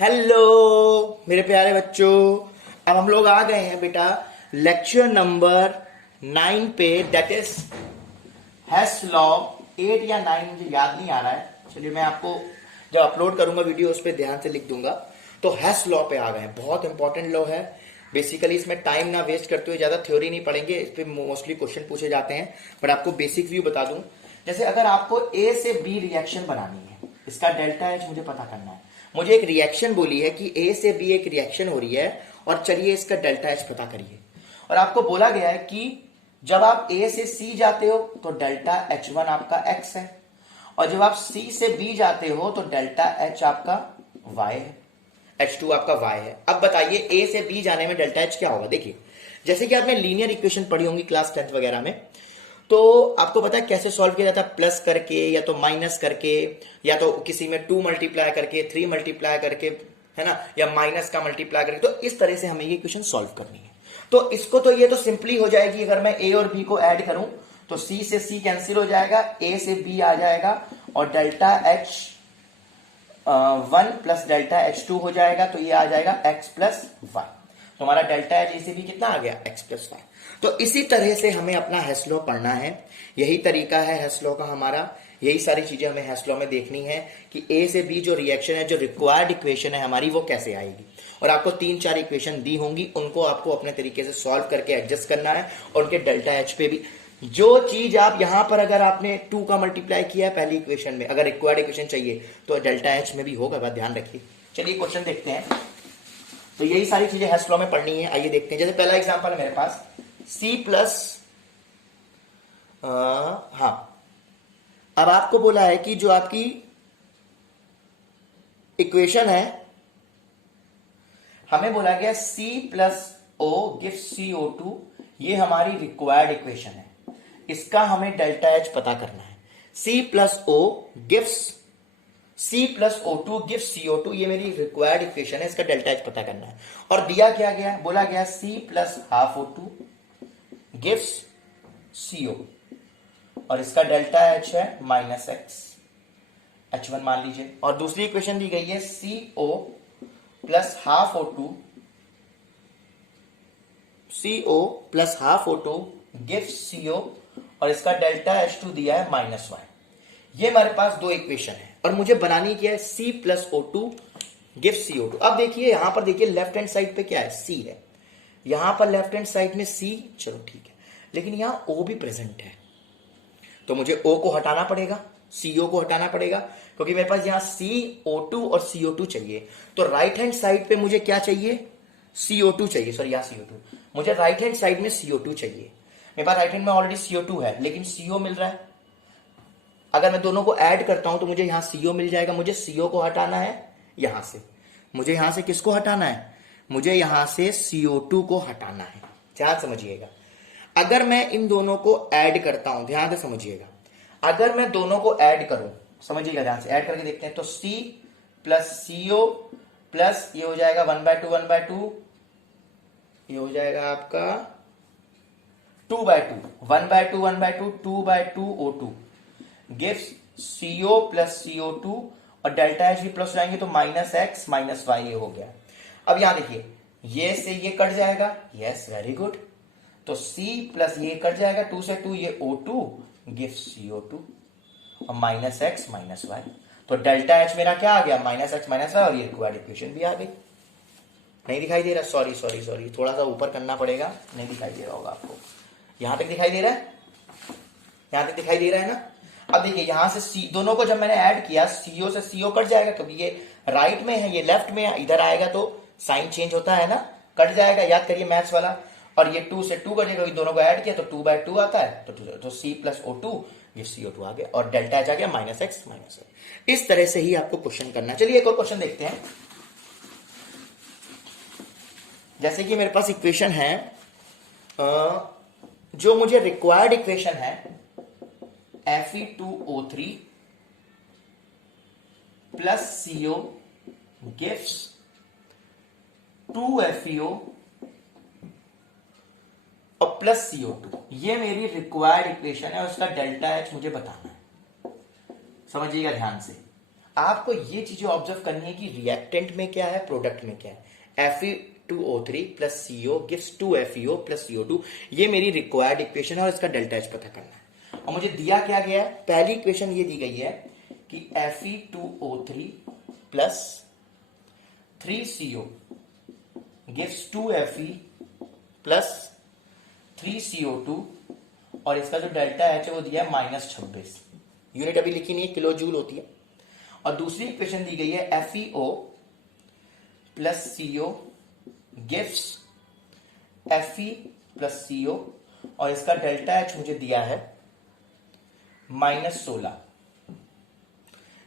Hello मेरे प्यारे बच्चों। अब हम लोग आ गए हैं बेटा लेक्चर नंबर 9 पे, दैट इज हैश लॉ 8 या 9, मुझे याद नहीं आ रहा है। चलिए मैं आपको जब अपलोड करूंगा वीडियो उस पर ध्यान से लिख दूंगा। तो हैश लॉ पे आ गए हैं, बहुत इंपॉर्टेंट लॉ है। बेसिकली इसमें टाइम ना वेस्ट करते हुए, ज्यादा थ्योरी नहीं पढ़ेंगे, इस पे मोस्टली क्वेश्चन पूछे जाते हैं, बट आपको बेसिक व्यू बता दूं। जैसे अगर आपको ए से बी रिएक्शन बनानी है, इसका डेल्टा एच मुझे पता करना है। मुझे एक रिएक्शन बोली है कि ए से बी एक रिएक्शन हो रही है और चलिए इसका डेल्टा एच पता करिए। और आपको बोला गया है कि जब आप ए से सी जाते हो तो डेल्टा एच वन आपका एक्स है, और जब आप सी से बी जाते हो तो डेल्टा एच आपका वाई है, एच टू आपका वाई है। अब बताइए ए से बी जाने में डेल्टा एच क्या होगा। देखिए जैसे कि आपने लीनियर इक्वेशन पढ़ी होंगी क्लास 10th वगैरह में, तो आपको पता है कैसे सॉल्व किया जाता है, प्लस करके या तो माइनस करके, या तो किसी में 2 मल्टीप्लाई करके, 3 मल्टीप्लाई करके, है ना, या माइनस का मल्टीप्लाई करके। तो इस तरह से हमें ये इक्वेशन सॉल्व करनी है। तो इसको तो ये तो सिंपली हो जाएगी, अगर मैं ए और बी को ऐड करूं तो सी से सी कैंसिल हो जाएगा, ए से बी आ जाएगा, और delta H 1 plus delta H 2 हो जाएगा, तो ये आ जाएगा एक्स प्लस वाई। तो हमारा डेल्टा एच से भी कितना आ गया, एक्स प्लस वाई। तो इसी तरह से हमें अपना हैश लॉ पढ़ना है, यही तरीका है हैश लॉ का हमारा। यही सारी चीजें हमें हैश लॉ में देखनी है कि ए से बी जो रिएक्शन है, जो रिक्वायर्ड इक्वेशन है हमारी, वो कैसे आएगी। और आपको 3-4 इक्वेशन दी होंगी, उनको आपको अपने तरीके से सॉल्व करके एडजस्ट करना है, और उनके डेल्टा एच पे भी जो चीज आप यहां पर अगर आपने 2 का मल्टीप्लाई किया है पहली इक्वेशन में, अगर रिक्वायर्ड इक्वेशन चाहिए तो डेल्टा एच में भी होगा, बात ध्यान रखिए। चलिए क्वेश्चन देखते हैं। तो यही सारी चीजें हैश लॉ में पढ़नी है। आइए देखते हैं। जैसे पहला एग्जांपल है मेरे पास C प्लस, हाँ, अब आपको बोला है कि जो आपकी इक्वेशन है, हमें बोला गया C plus O gives CO2, ये हमारी रिक्वायर्ड इक्वेशन है। इसका हमें डेल्टा एच पता करना है। C plus O gives C plus O2 gives CO2, ये मेरी रिक्वायर्ड इक्वेशन है, इसका डेल्टा एच पता करना है। और दिया क्या गया, बोला गया C plus half O2 gives CO, और इसका डेल्टा एच है माइनस एक्स, H1 मान लीजिए। और दूसरी इक्वेशन दी गई है CO plus half O2, CO plus half O2 gives CO, और इसका डेल्टा H2 दिया है माइनस वाई। ये हमारे पास दो इक्वेशन है, और मुझे बनानी क्या है, C plus O2 gives CO2। अब देखिए यहां पर, देखिए लेफ्ट हैंड साइड पे क्या है, C है, यहां पर लेफ्ट हैंड साइड में C, चलो ठीक है, लेकिन यहां O भी प्रेजेंट है, तो मुझे O को हटाना पड़ेगा, CO को हटाना पड़ेगा, क्योंकि मेरे पास यहां CO2 और CO2 चाहिए। तो राइट हैंड साइड पे मुझे क्या चाहिए, CO2 चाहिए, सॉरी यहां CO2, मुझे राइट हैंड साइड में CO2 चाहिए। मेरे पास राइट हैंड में ऑलरेडी CO2 है, लेकिन CO मिल रहा है। अगर मैं दोनों को ऐड करता हूं तो मुझे यहां CO मिल जाएगा। मुझे CO को हटाना है यहां से, मुझे यहां से किसको हटाना है, मुझे यहां से CO2 को हटाना है। ध्यान समझिएगा, अगर मैं इन दोनों को ऐड करता हूं, ध्यान से समझिएगा, अगर मैं दोनों को ऐड करूं, समझिएगा ध्यान से, ऐड करके देखते हैं। तो C प्लस CO प्लस ये हो जाएगा 1/2 1/2, ये हो जाएगा आपका 2/2, 1/2 1/2, 2/2 O2 gives CO plus CO2, और डेल्टा एच भी प्लस जाएंगे तो माइनस एक्स माइनस वाई, ये हो गया। अब यहां देखिए, ये से ये कट जाएगा, यस वेरी गुड, तो C प्लस ये कट जाएगा, 2 से 2, ये O2 गिव्स CO2, और माइनस एक्स माइनस वाई। तो डेल्टा एच मेरा क्या आ गया, माइनस एक्स माइनस वाई, और ये रिक्वायर्ड इक्वेशन भी आ गई। नहीं दिखाई दे रहा, सॉरी सॉरी सॉरी, थोड़ा सा ऊपर करना पड़ेगा, नहीं दिखाई दे रहा होगा आपको। यहां तक दिखाई दे रहा है, यहां तक दिखाई दे रहा है ना। अब देखिए यहां से C, दोनों को जब मैंने ऐड किया, CO से CO कट जाएगा, क्योंकि ये राइट में है, ये लेफ्ट में है, इधर आएगा तो साइन चेंज होता है ना, कट जाएगा, याद करिए मैथ्स वाला। और ये 2 से 2 कटेगा, दोनों को ऐड किया तो 2/2 आता है, तो C प्लस O2 ये CO2 आ गया, और डेल्टा एच आ गया माइनस एक्स माइनस वाई। इस तरह से ही आपको क्वेश्चन करना है। चलिए एक और क्वेश्चन देखते हैं। जैसे कि मेरे पास इक्वेशन है, जो मुझे रिक्वायर्ड इक्वेशन है, Fe2O3 plus CO gives 2FeO और प्लस CO2, ये मेरी रिक्वायर्ड इक्वेशन है, और उसका डेल्टा एच मुझे बताना है। समझिएगा ध्यान से। आपको ये चीजें ऑब्जर्व करनी है कि रिएक्टेंट में क्या है, प्रोडक्ट में क्या है। Fe2O3 plus CO gives 2FeO plus CO2, ये मेरी रिक्वायर्ड इक्वेशन है और इसका डेल्टा एच पता करना है। और मुझे दिया क्या गया है, पहली इक्वेशन ये दी गई है कि Fe2O3 plus 3CO gives 2Fe plus 3CO2 और इसका जो डेल्टा एच है वो दिया है -26। यूनिट अभी लिखी नहीं है, किलो जूल होती है। और दूसरी इक्वेशन दी गई है FeO plus CO gives Fe plus CO और इसका डेल्टा एच मुझे दिया है -16।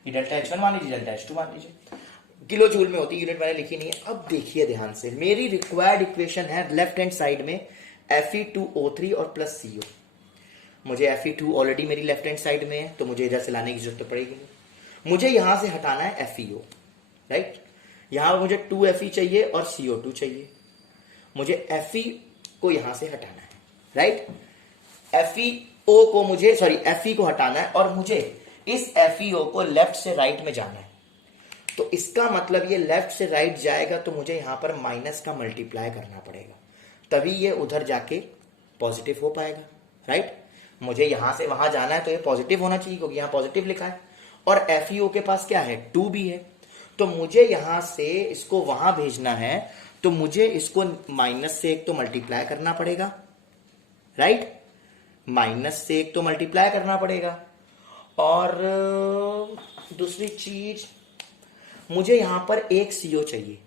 ये डेल्टा H1 मान लीजिए, डेल्टा H2 मान लीजिए, किलो जूल में होती है, यूनिट मैंने लिखी नहीं है। अब देखिए ध्यान से, मेरी रिक्वायर्ड इक्वेशन है लेफ्ट हैंड साइड में Fe2O3 और प्लस CO। मुझे Fe2 ऑलरेडी मेरी लेफ्ट हैंड साइड में है तो मुझे इधर से लाने की जरूरत पड़ेगी नहीं। मुझे यहां से हटाना है FeO, राइट। यहां पर मुझे 2Fe चाहिए और CO2 चाहिए। मुझे Fe को यहां से हटाना है, राइट। FeO को मुझे Fe को हटाना है और मुझे इस FeO को लेफ्ट से राइट में जाना है। तो इसका मतलब ये लेफ्ट से राइट जाएगा तो मुझे यहां पर माइनस का मल्टीप्लाई करना पड़ेगा, तभी ये उधर जाके पॉजिटिव हो पाएगा, राइट। मुझे यहां से वहां जाना है तो ये पॉजिटिव होना चाहिए क्योंकि यहां पॉजिटिव लिखा है और FeO के पास क्या है, 2 भी है। तो मुझे यहां से इसको वहां भेजना है तो मुझे इसको माइनस से एक तो मल्टीप्लाई करना पड़ेगा, राइट। माइनस से एक तो मल्टीप्लाई करना पड़ेगा और दूसरी चीज मुझे यहां पर एक CO चाहिए।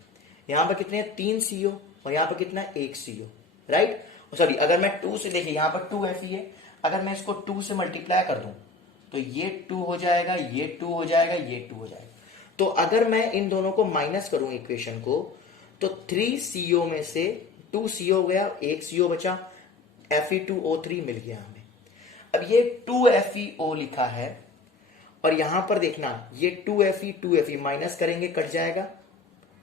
यहां पर कितने, 3 CO और यहां पर कितना, 1 CO, राइट। सॉरी, अगर मैं 2 से, देखिए यहां पर 2Fe है, अगर मैं इसको 2 से मल्टीप्लाई कर दूं तो ये 2 हो जाएगा, ये 2 हो जाएगा, ये 2 हो जाएगा। तो अगर मैं इन दोनों को माइनस करूं इक्वेशन को तो 3 CO में से 2 CO हो गया, 1 CO बचा, Fe2O3 मिल गया हमें। अब ये 2FeO लिखा है और यहां पर देखना ये 2Fe माइनस करेंगे कट जाएगा,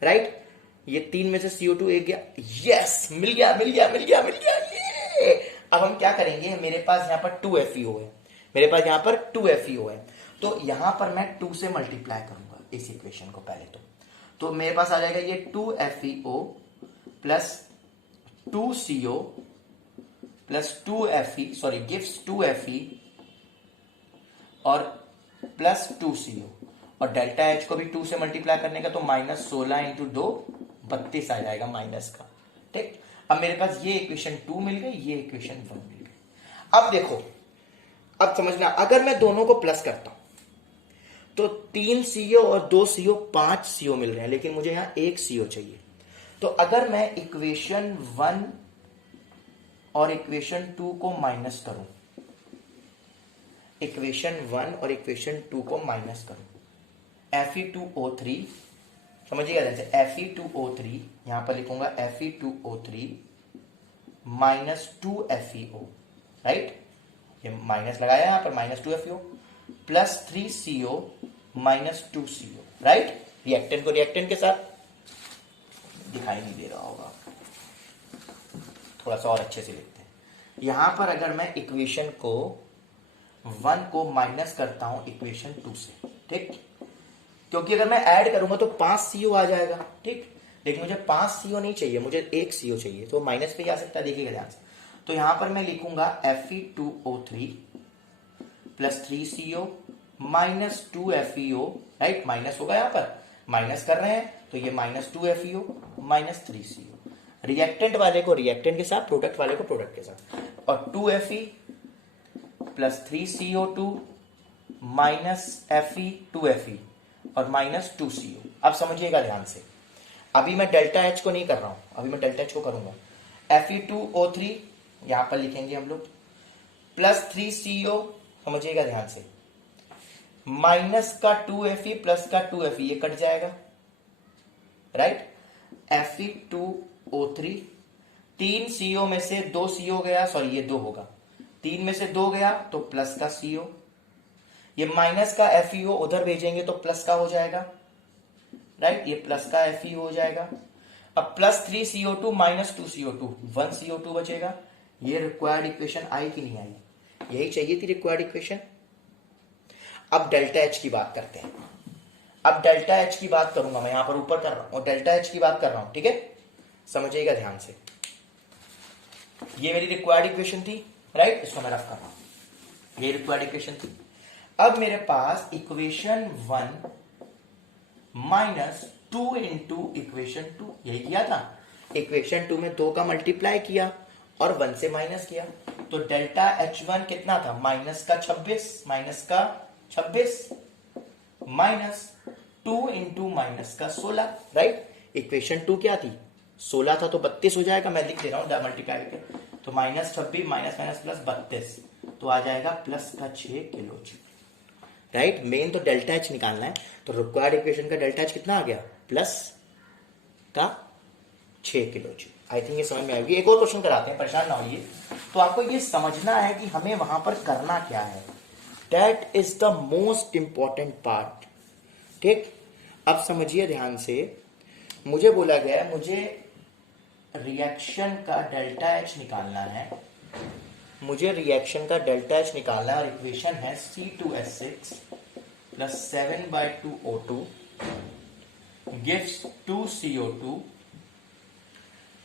राइट। ये 3 में से CO2 एक गया, यस मिल गया मिल गया मिल गया मिल गया। ये अब हम क्या करेंगे, मेरे पास यहां पर 2FeO है, मेरे पास यहां पर 2FeO है, तो यहां पर मैं 2 से मल्टीप्लाई करूंगा इस इक्वेशन को पहले तो मेरे पास आ जाएगा ये 2FeO plus 2CO plus 2Fe sorry gives 2Fe और प्लस 2CO और डेल्टा एच को भी 2 से मल्टीप्लाई करने का तो -16 इंटू 2 32 आ जाएगा माइनस का, ठीक। अब मेरे पास ये इक्वेशन 2 मिल गई, ये इक्वेशन 1 मिल गई। अब देखो, अब समझना, अगर मैं दोनों को प्लस करता हूं तो 3 CO और 2 CO 5 CO मिल रहे हैं, लेकिन मुझे यहां 1 CO चाहिए। तो अगर मैं इक्वेशन 1 और इक्वेशन 2 को माइनस करूं, इक्वेशन 1 और इक्वेशन 2 को माइनस करूं, Fe2O3 समझिएगा, जैसे Fe2O3 यहां पर लिखूंगा Fe2O3 माइनस 2FeO, राइट। ये माइनस लगाया यहां पर, -2FeO plus 3CO minus 2CO, right. Reactant को रिएक्टेंट के साथ दिखाई नहीं दे रहा होगा, थोड़ा सा और अच्छे से लिखते हैं। यहां पर अगर मैं इक्वेशन को 1 को माइनस करता हूं इक्वेशन 2 से, ठीक, क्योंकि अगर मैं ऐड करूंगा तो 5 CO आ जाएगा, ठीक। लेकिन मुझे 5 CO नहीं चाहिए, मुझे 1 CO चाहिए, तो माइनस पे आ सकता है, देखिएगा ध्यान से। तो यहां पर मैं लिखूंगा Fe2O3 plus 3CO minus 2FeO, right. Minus होगा, यहां पर माइनस कर रहे हैं तो ये -2FeO माइनस 3CO, रिएक्टेंट वाले को रिएक्टेंट के साथ, प्रोडक्ट वाले को प्रोडक्ट के साथ, और 2Fe plus 3CO2 minus Fe 2Fe और माइनस 2CO। अब समझिएगा ध्यान से, अभी मैं डेल्टा एच को नहीं कर रहा हूं, अभी मैं डेल्टा एच को करूंगा। Fe2O3 यहां पर लिखेंगे हम लोग प्लस 3CO, समझिएगा ध्यान से, माइनस का 2Fe प्लस का 2Fe, ये कट जाएगा, राइट। Fe2O3 3 CO में से 2 CO गया, सॉरी ये 2 होगा, 3 में से 2 गया तो प्लस का CO, ये माइनस का FeO उधर भेजेंगे तो प्लस का हो जाएगा, राइट। ये प्लस का Fe हो जाएगा। अब plus 3CO2 minus 2CO2, 1 CO2 बचेगा। ये रिक्वायर्ड इक्वेशन आई कि नहीं आई? यही चाहिए थी रिक्वायर्ड इक्वेशन। अब डेल्टा एच की बात करते हैं। अब डेल्टा एच की बात करूंगा मैं, यहां पर ऊपर कर रहा हूं और डेल्टा एच की बात कर रहा हूं, ठीक है, समझिएगा ध्यान से। ये मेरी रिक्वायर्ड इक्वेशन थी, राइट, इसको मैं रख कर रहा हूं, ये रिक्वायर्ड इक्वेशन थी। अब मेरे पास इक्वेशन 1 माइनस 2 इंटू इक्वेशन 2, यही किया था। इक्वेशन 2 में 2 का मल्टीप्लाई किया और 1 से माइनस किया, तो डेल्टा H1 कितना था, माइनस का 26 माइनस 2 इंटू माइनस का 16, राइट। इक्वेशन 2 क्या थी, 16 था तो 32 हो जाएगा, मैं लिख दे रहा हूं मल्टीप्लाई करके, तो माइनस 26 माइनस माइनस प्लस 32, तो आ जाएगा प्लस का 6 किलो जूल, राइट। मेन तो डेल्टा एच निकालना है, तो रिक्वायर्ड इक्वेशन का डेल्टा एच कितना आ गया, प्लस का 6 किलो जूल। आई थिंक ये समझ में आएगी। एक और क्वेश्चन कराते हैं, परेशान ना होइए। तो आपको ये समझना है कि हमें वहां पर करना क्या है, that is the most important part, ठीक। अब समझिए ध्यान से, मुझे बोला गया है मुझे रिएक्शन का डेल्टा एच निकालना है, मुझे रिएक्शन का डेल्टा एच निकालना है, और इक्वेशन है C2H6 plus 7/2O2 gives 2CO2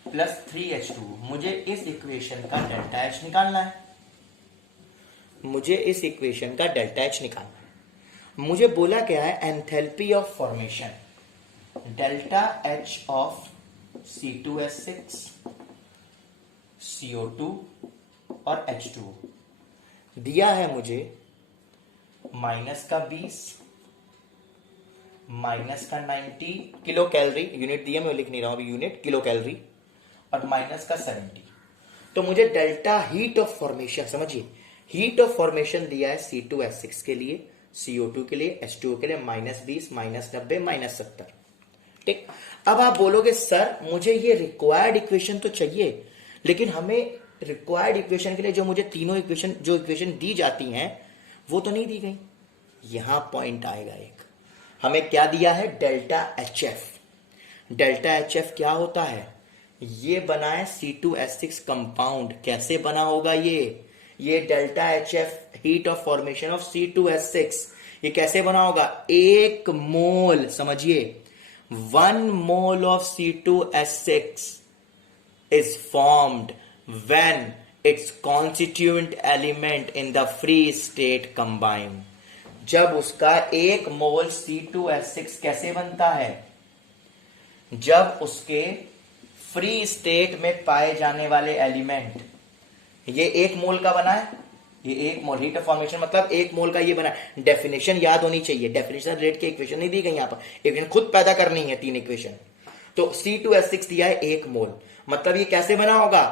plus 3H2। मुझे इस इक्वेशन का डेल्टा एच निकालना है, मुझे इस इक्वेशन का डेल्टा एच निकालना है। मुझे बोला क्या है, enthalpy of formation, delta H of C2H6 CO2 और H2 दिया है मुझे माइनस का 20 माइनस का 90 किलो कैलोरी, यूनिट दिया मैं लिख नहीं रहा हूं अभी, यूनिट किलो कैलोरी, और माइनस का 70। तो मुझे डेल्टा हीट ऑफ फॉर्मेशन, समझिए हीट ऑफ फॉर्मेशन दिया है C2H6 के लिए, CO2 के लिए, H2O के लिए -20 -90 -70, ठीक। अब आप बोलोगे सर मुझे ये रिक्वायर्ड इक्वेशन तो चाहिए, लेकिन हमें रिक्वायर्ड इक्वेशन के लिए जो मुझे तीनों इक्वेशन जो इक्वेशन दी जाती हैं वो तो नहीं दी गई। यहां पॉइंट आएगा एक, हमें क्या दिया है, डेल्टा HF। डेल्टा HF क्या होता है, ये बना है C2H6 कंपाउंड। कैसे बना होगा ये delta HF heat of formation of C2H6, ये कैसे बना होगा, 1 मोल, समझिए 1 mole of C2H6 is formed when its constituent element in the free state combine। जब उसका 1 मोल C2H6 कैसे बनता है, जब उसके फ्री स्टेट में पाए जाने वाले एलिमेंट, ये 1 मोल का बना है, ये 1 मोल हीट ऑफ फॉर्मेशन मतलब 1 मोल का ये बना है। डेफिनेशन याद होनी चाहिए, डेफिनेशन रिलेट के इक्वेशन नहीं दी गई यहां पर, इक्वेशन खुद पैदा करनी है, 3 इक्वेशन। तो C2H6 दिया है 1 मोल, मतलब ये कैसे बना होगा,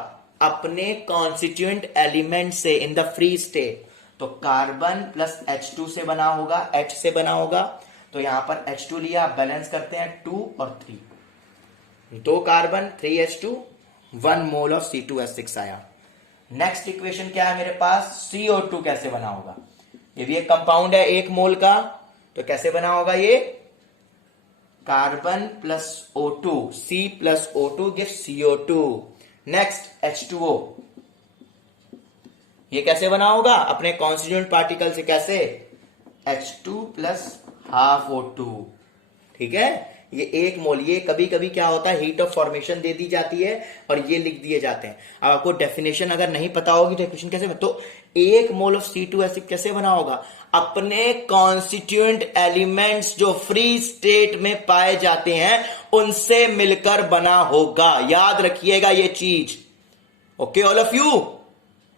अपने कॉन्स्टिट्यूएंट एलिमेंट से इन द फ्री स्टेट। तो कार्बन प्लस H2 से बना होगा, H से बना होगा, तो यहां पर H2 लिया, बैलेंस करते हैं 2 और 3, 2 carbon 3H2, 1 mole of C2H6 आया। नेक्स्ट इक्वेशन क्या है मेरे पास, CO2 कैसे बना होगा, ये भी एक कंपाउंड है 1 मोल का, तो कैसे बना होगा ये, carbon plus O2, C plus O2 gives CO2। Next H2O, ये कैसे बना होगा, अपने कॉन्स्टिट्यूएंट पार्टिकल से, कैसे, H2 प्लस हाफ O2, ठीक है। ये 1 मोल, ये कभी कभी क्या होता है, हीट ऑफ फॉर्मेशन दे दी जाती है और ये लिख दिए जाते हैं। अब आपको डेफिनेशन अगर नहीं पता होगी तो इक्वेशन कैसे, तो 1 मोल ऑफ C2H6 कैसे बना होगा, अपने कॉन्स्टिट्यूएंट एलिमेंट्स जो फ्री स्टेट में पाए जाते हैं उनसे मिलकर बना होगा। याद रखिएगा ये चीज, okay all of you,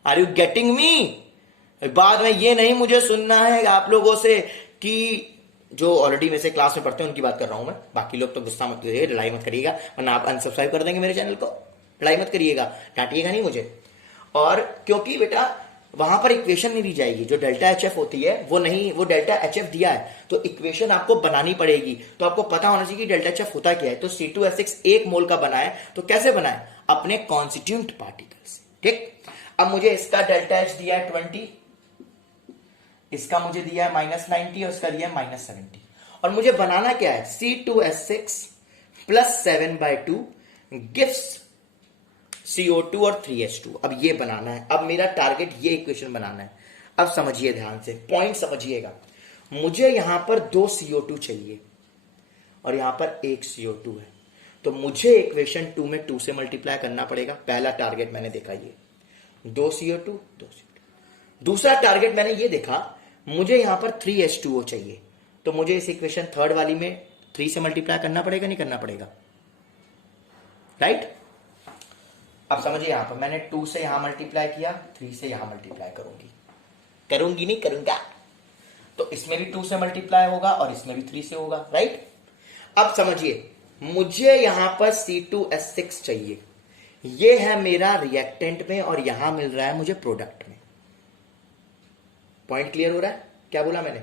are you getting me. बाद में ये नहीं मुझे सुनना है आप लोगों से कि जो ऑलरेडी मेरे से क्लास में पढ़ते हैं उनकी बात कर रहा हूं मैं, बाकी लोग तो गुस्सा मत करिएगा, लड़ाई मत करिएगा, वरना आप अनसब्सक्राइब कर देंगे मेरे चैनल को। लड़ाई मत करिएगा, डांटिएगा नहीं मुझे। और क्योंकि बेटा वहां पर इक्वेशन नहीं दी जाएगी, जो डेल्टा HF होती है वो नहीं, वो डेल्टा HF दिया है तो इक्वेशन आपको बनानी पड़ेगी। तो आपको पता होना चाहिए कि डेल्टा HF होता क्या है। तो C2H6 1 मोल का बना है, तो कैसे बना है, अपने कॉन्स्टिट्यूएंट पार्टिकल्स, ठीक। अब मुझे इसका डेल्टा H दिया है 20, इसका मुझे दिया है -90 और इसका दिया है -70, और मुझे बनाना क्या है, C2H6 प्लस 7/2 गिव्स CO2 और 3H2। अब ये बनाना है, अब मेरा टारगेट ये इक्वेशन बनाना है। अब समझिए ध्यान से, पॉइंट समझिएगा, मुझे यहां पर 2 CO2 चाहिए, और यहां पर एक CO2 है, तो मुझे इक्वेशन 2 में 2 से मल्टीप्लाई करना पड़ेगा। पहला टारगेट मैंने देखा ये 2 CO2 2 CO2। दूसरा टारगेट मैंने ये देखा मुझे यहां पर 3H2O चाहिए, तो मुझे इस इक्वेशन थर्ड वाली में 3 से मल्टीप्लाई करना पड़ेगा, नहीं करना पड़ेगा, राइट? अब समझिए यहां पर मैंने 2 से यहां मल्टीप्लाई किया, 3 से यहां मल्टीप्लाई करूंगी नहीं करूंगा, तो इसमें भी 2 से मल्टीप्लाई होगा और इसमें भी 3 से होगा, राइट? अब समझिए मुझे यहां पर C2H6 चाहिए, ये है मेरा रिएक्टेंट में और यहां मिल रहा है मुझे प्रोडक्ट में। पॉइंट क्लियर हो रहा है? क्या बोला मैंने?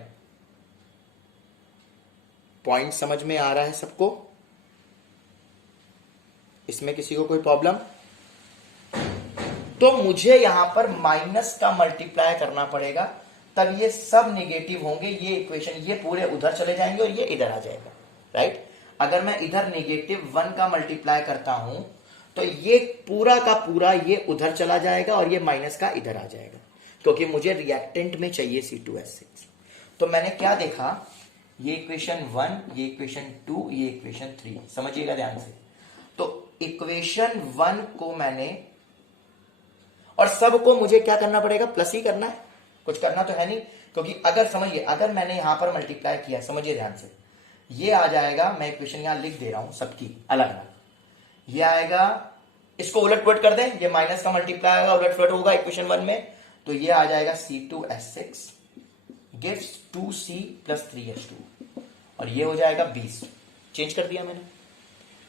पॉइंट समझ में आ रहा है सबको? इसमें किसी को कोई प्रॉब्लम? तो मुझे यहां पर माइनस का मल्टीप्लाई करना पड़ेगा, तब ये सब नेगेटिव होंगे, ये इक्वेशन ये पूरे उधर चले जाएंगे और ये इधर आ जाएगा, राइट? अगर मैं इधर -1 का मल्टीप्लाई करता हूं तो ये पूरा का पूरा ये उधर चला जाएगा और ये माइनस का इधर आ जाएगा, क्योंकि मुझे रिएक्टेंट में चाहिए C2H6। तो मैंने क्या देखा, ये इक्वेशन 1, ये इक्वेशन 2, ये इक्वेशन 3, समझिएगा ध्यान से। तो इक्वेशन 1 को मैंने, और सबको मुझे क्या करना पड़ेगा, प्लस ही करना है, कुछ करना तो है नहीं, क्योंकि अगर समझिए अगर मैंने यहां पर मल्टीप्लाई किया, समझिए ध्यान से, ये आ जाएगा, मैं इक्वेशन यहां लिख दे रहा हूं सबकी अलग अलग, ये आएगा, इसको उलट पुलट कर दें, ये माइनस का मल्टीप्लाई आएगा, उलट पुलट होगा इक्वेशन 1 में, तो ये आ जाएगा C2H6 gives 2C plus 3H2 और ये हो जाएगा 20, चेंज कर दिया मैंने,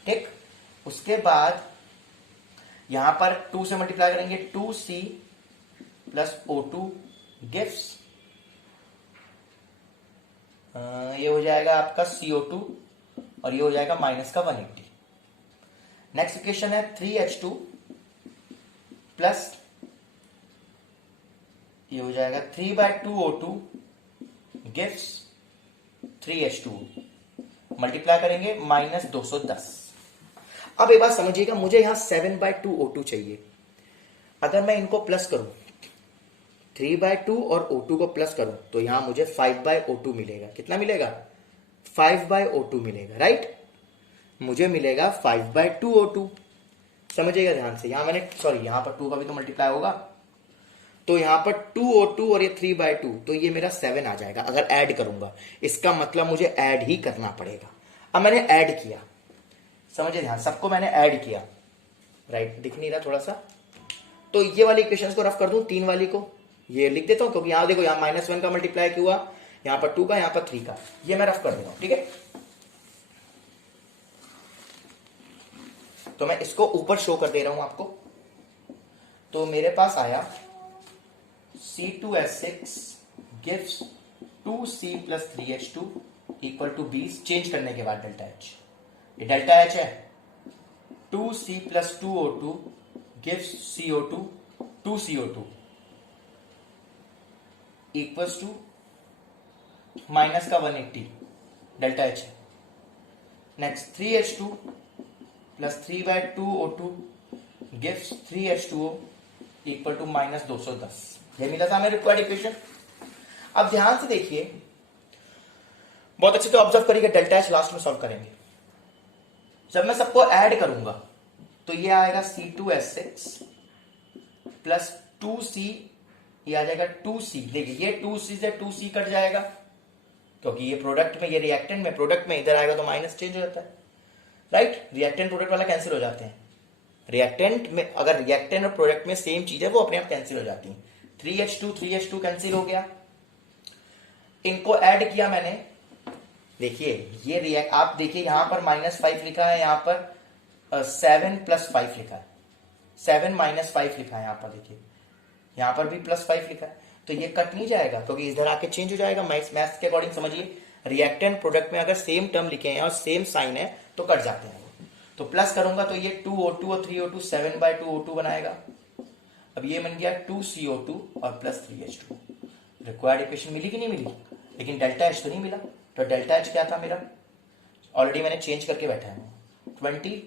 ठीक? उसके बाद यहां पर 2 से मल्टीप्लाई करेंगे, 2C plus O2 gives ये हो जाएगा आपका CO2 और ये हो जाएगा माइनस का 180। नेक्स्ट इक्वेशन है 3H2 प्लस ये हो जाएगा 3/2O2 gives 3H2, मल्टीप्लाई करेंगे -210। अब एक बात समझिएगा, मुझे यहां 7/2O2 चाहिए, अगर मैं इनको प्लस करूं 3/2 और O2 को प्लस करूं तो यहां मुझे 5/O2 मिलेगा। कितना मिलेगा? 5/O2 मिलेगा, राइट? मुझे मिलेगा 5/2O2, समझिएगा ध्यान से। यहां मैंने सॉरी यहां पर 2 का भी तो मल्टीप्लाई होगा, तो यहां पर 2O2 और ये 3/2, तो ये मेरा 7 आ जाएगा अगर ऐड करूंगा, इसका मतलब मुझे ऐड ही करना पड़ेगा। अब मैंने ऐड किया, समझिए ध्यान, सबको मैंने ऐड किया, राइट? दिख नहीं रहा थोड़ा सा, तो ये वाली इक्वेशंस को रफ कर दूं, 3 वाली को ये लिख देता हूं, क्योंकि यहां देखो यहां -1 का मल्टीप्लाई क्यों हुआ, यहां पर 2 का, यहां पर 3 का, ये मैं रफ कर देता हूं, ठीक है? तो मैं इसको ऊपर शो कर दे रहा हूं आपको। तो मेरे पास आया C2H6 gives 2C plus 3H2 equal to 20, change करने के बाद डेल्टा H, ये डेल्टा H है, 2C plus 2O2 gives CO2 2CO2 equals to minus का 180, डेल्टा H है। Next 3H2 plus 3/2O2 gives 3H2O equal to -210, ये मिला था हमें रिक्वायर्ड इक्वेशन। अब ध्यान से देखिए, बहुत अच्छे से ऑब्जर्व करिएगा, डेल्टा H लास्ट में सॉल्व करेंगे। जब मैं सबको ऐड करूंगा तो ये आएगा C2H6 प्लस 2C, ये आ जाएगा 2C, देखिए ये 2C से 2C कट जाएगा, क्योंकि ये प्रोडक्ट में, ये रिएक्टेंट में, प्रोडक्ट में इधर आएगा तो माइनस चेंज हो जाता है, राइट? रिएक्टेंट प्रोडक्ट वाला कैंसिल हो जाते हैं, रिएक्टेंट में अगर रिएक्टेंट और प्रोडक्ट में सेम चीज है वो अपने आप कैंसिल हो जाती है। 3H2 कैंसिल हो गया, इनको ऐड किया मैंने, देखिए ये रिएक्ट, आप देखिए यहां पर -5 लिखा है, यहां पर 7 + 5 लिखा है, 7 - 5 लिखा है, यहां पर देखिए, यहां पर भी +5 लिखा है, तो ये कट नहीं जाएगा क्योंकि इधर आके चेंज हो जाएगा मैथ्स के अकॉर्डिंग। समझिए रिएक्टेंट प्रोडक्ट में अगर सेम टर्म लिखे हैं और सेम साइन है तो कट जाते हैं, तो प्लस करूंगा तो ये 2O2 और 3O2 7/2O2 बनाएगा। अब ये बन गया 2CO2 और प्लस 3H2। रिक्वायर्ड इक्वेशन मिली कि नहीं मिली? लेकिन डेल्टा H तो नहीं मिला, तो डेल्टा H क्या था मेरा? ऑलरेडी मैंने चेंज करके बैठा है, 20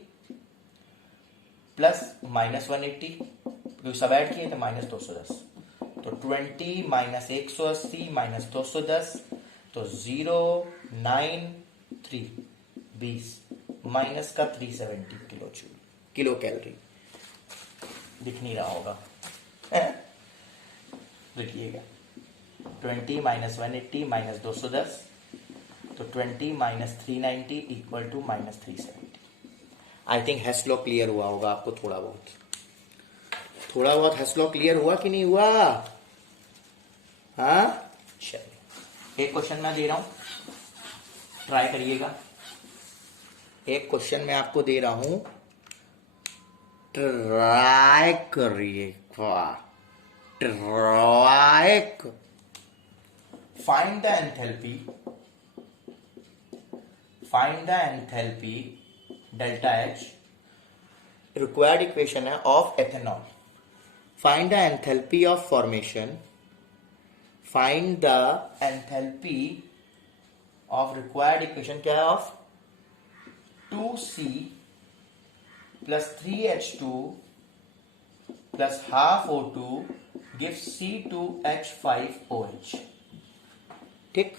प्लस -180, क्योंकि सब ऐड किए थे, -210, तो 20 - 180 - 210, तो 093, 20 माइनस का 370 किलो कैलोरी। दिख नहीं रहा होगा, देखिएगा 20 माइनस 180 माइनस 210, तो 20 minus 390 equal to minus 370। I think Hess law clear हुआ होगा आपको, थोड़ा बहुत हेस लॉ क्लियर हुआ कि नहीं हुआ? हाँ चलिए, एक क्वेश्चन मैं दे रहा हूं, ट्राई करिएगा। एक क्वेश्चन मैं आपको दे रहा हूं, ट्राई करिएगा, try. Find the enthalpy delta H, required equation है of ethanol. Find the enthalpy of formation, find the enthalpy of required equation क्या है, of 2C plus 3H2 plus half O2 gives C2H5OH। ठीक,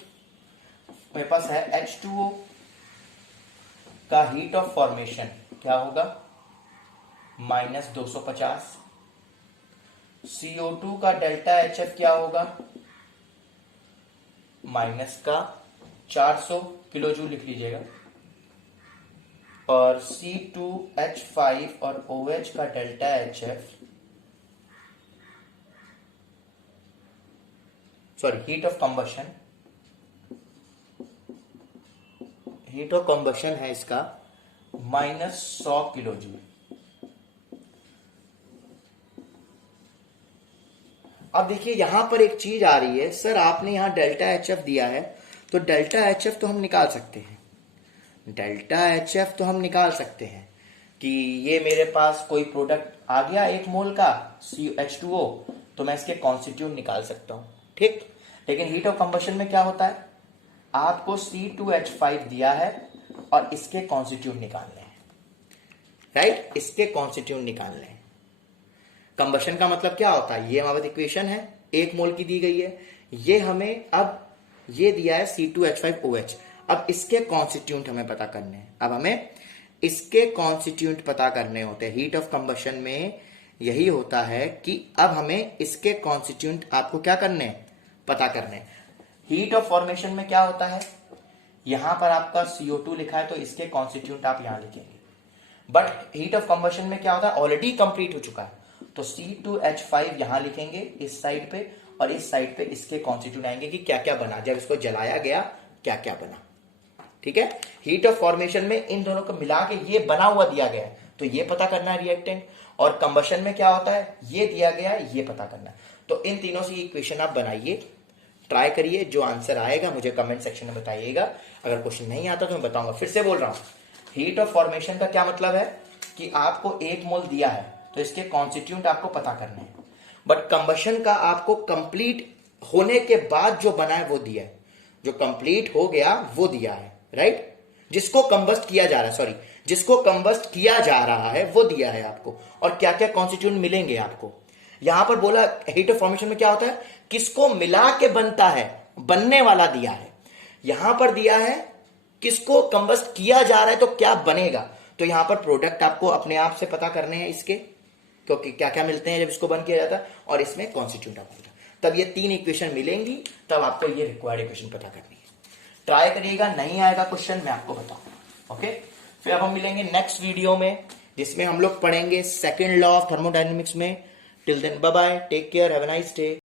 मेरे पास है H2O का heat of formation क्या होगा, minus 250। CO2 का डेल्टा HF क्या होगा, माइनस का 400 किलो जूल लिख लीजिएगा। और C2H5 और OH का delta HF, sorry heat of combustion है इसका माइनस 100 किलो जूल। अब देखिए यहां पर एक चीज आ रही है, सर आपने यहां डेल्टा HF दिया है, तो डेल्टा HF तो हम निकाल सकते हैं, कि ये मेरे पास कोई प्रोडक्ट आ गया 1 मोल का H2O, तो मैं इसके कॉन्स्टिट्यूट निकाल सकता हूं। ठीक, लेकिन हीट ऑफ कंबशन में क्या होता है, आपको C2H5 दिया है और इसके कॉन्स्टिट्यूट निकालने हैं, राइट, इसके कॉन्स्टिट्यूट निकालने हैं। कंबशन का मतलब क्या होता है, ये हमारे पास इक्वेशन है 1 मोल की दी गई है, ये हमें अब ये दिया है C2H5OH। अब इसके कॉन्स्टिट्यूएंट हमें पता करने हैं, अब हमें इसके कॉन्स्टिट्यूएंट पता करने होते हैं। हीट ऑफ कंबशन में यही होता है कि अब हमें इसके कॉन्स्टिट्यूएंट आपको क्या करने हैं, पता करने हैं। हीट ऑफ फॉर्मेशन में क्या होता है, यहां पर आपका CO2 लिखा है तो इसके कॉन्स्टिट्यूएंट आप यहां लिखेंगे, बट हीट ऑफ कंबशन में क्या होता है, ऑलरेडी कंप्लीट हो चुका है, तो C2H5 यहां लिखेंगे इस साइड पे, और इस साइड पे इसके कॉन्स्टिट्यूएंट आएंगे कि क्या क्या बना, जब इसको जलाया गया क्या क्या बना। ठीक है, हीट ऑफ फॉर्मेशन में इन दोनों को मिला के ये बना हुआ दिया गया है, तो ये पता करना है रिएक्टेंट, और कंबशन में क्या होता है, ये दिया गया है, ये पता करना है। तो इन तीनों से इक्वेशन आप बनाइए, ट्राई करिए, जो आंसर आएगा मुझे कमेंट सेक्शन में बताइएगा। अगर क्वेश्चन नहीं आता तो मैं बताऊंगा। फिर से बोल रहा हूं, हीट ऑफ फॉर्मेशन का क्या मतलब है कि आपको 1 मोल दिया है तो इसके कॉन्स्टिट्यूएंट आपको पता करने हैं, बट कंबशन का आपको कंप्लीट होने के बाद जो बना है वो दिया है, जो कंप्लीट हो गया वो दिया है, राइट, जिसको कंबस्ट किया जा रहा है, सॉरी जिसको कंबस्ट किया जा रहा है वो दिया है आपको, और क्या क्या कॉन्स्टिट्यूएंट मिलेंगे आपको। यहां पर बोला हीट ऑफ फॉर्मेशन में क्या होता है, किसको मिला के बनता है, बनने वाला दिया है। यहां पर दिया है किसको कंबस्ट किया जा रहा है तो क्या बनेगा, तो यहां पर प्रोडक्ट आपको अपने आप से पता करने हैं इसके, क्योंकि क्या क्या मिलते हैं जब इसको बंद किया जाता है, और इसमें कॉन्स्टिट्यूएंट आएगा, तब ये 3 इक्वेशन मिलेंगी, तब आपको ये रिक्वायर्ड इक्वेशन पता करनी है। ट्राई करिएगा, नहीं आएगा क्वेश्चन मैं आपको बताऊंगा। ओके, फिर अब हम मिलेंगे नेक्स्ट वीडियो में, जिसमें हम लोग पढ़ेंगे सेकंड लॉ ऑफ थर्मोडायनेमिक्स में। Till then bye bye, take care, have a nice day.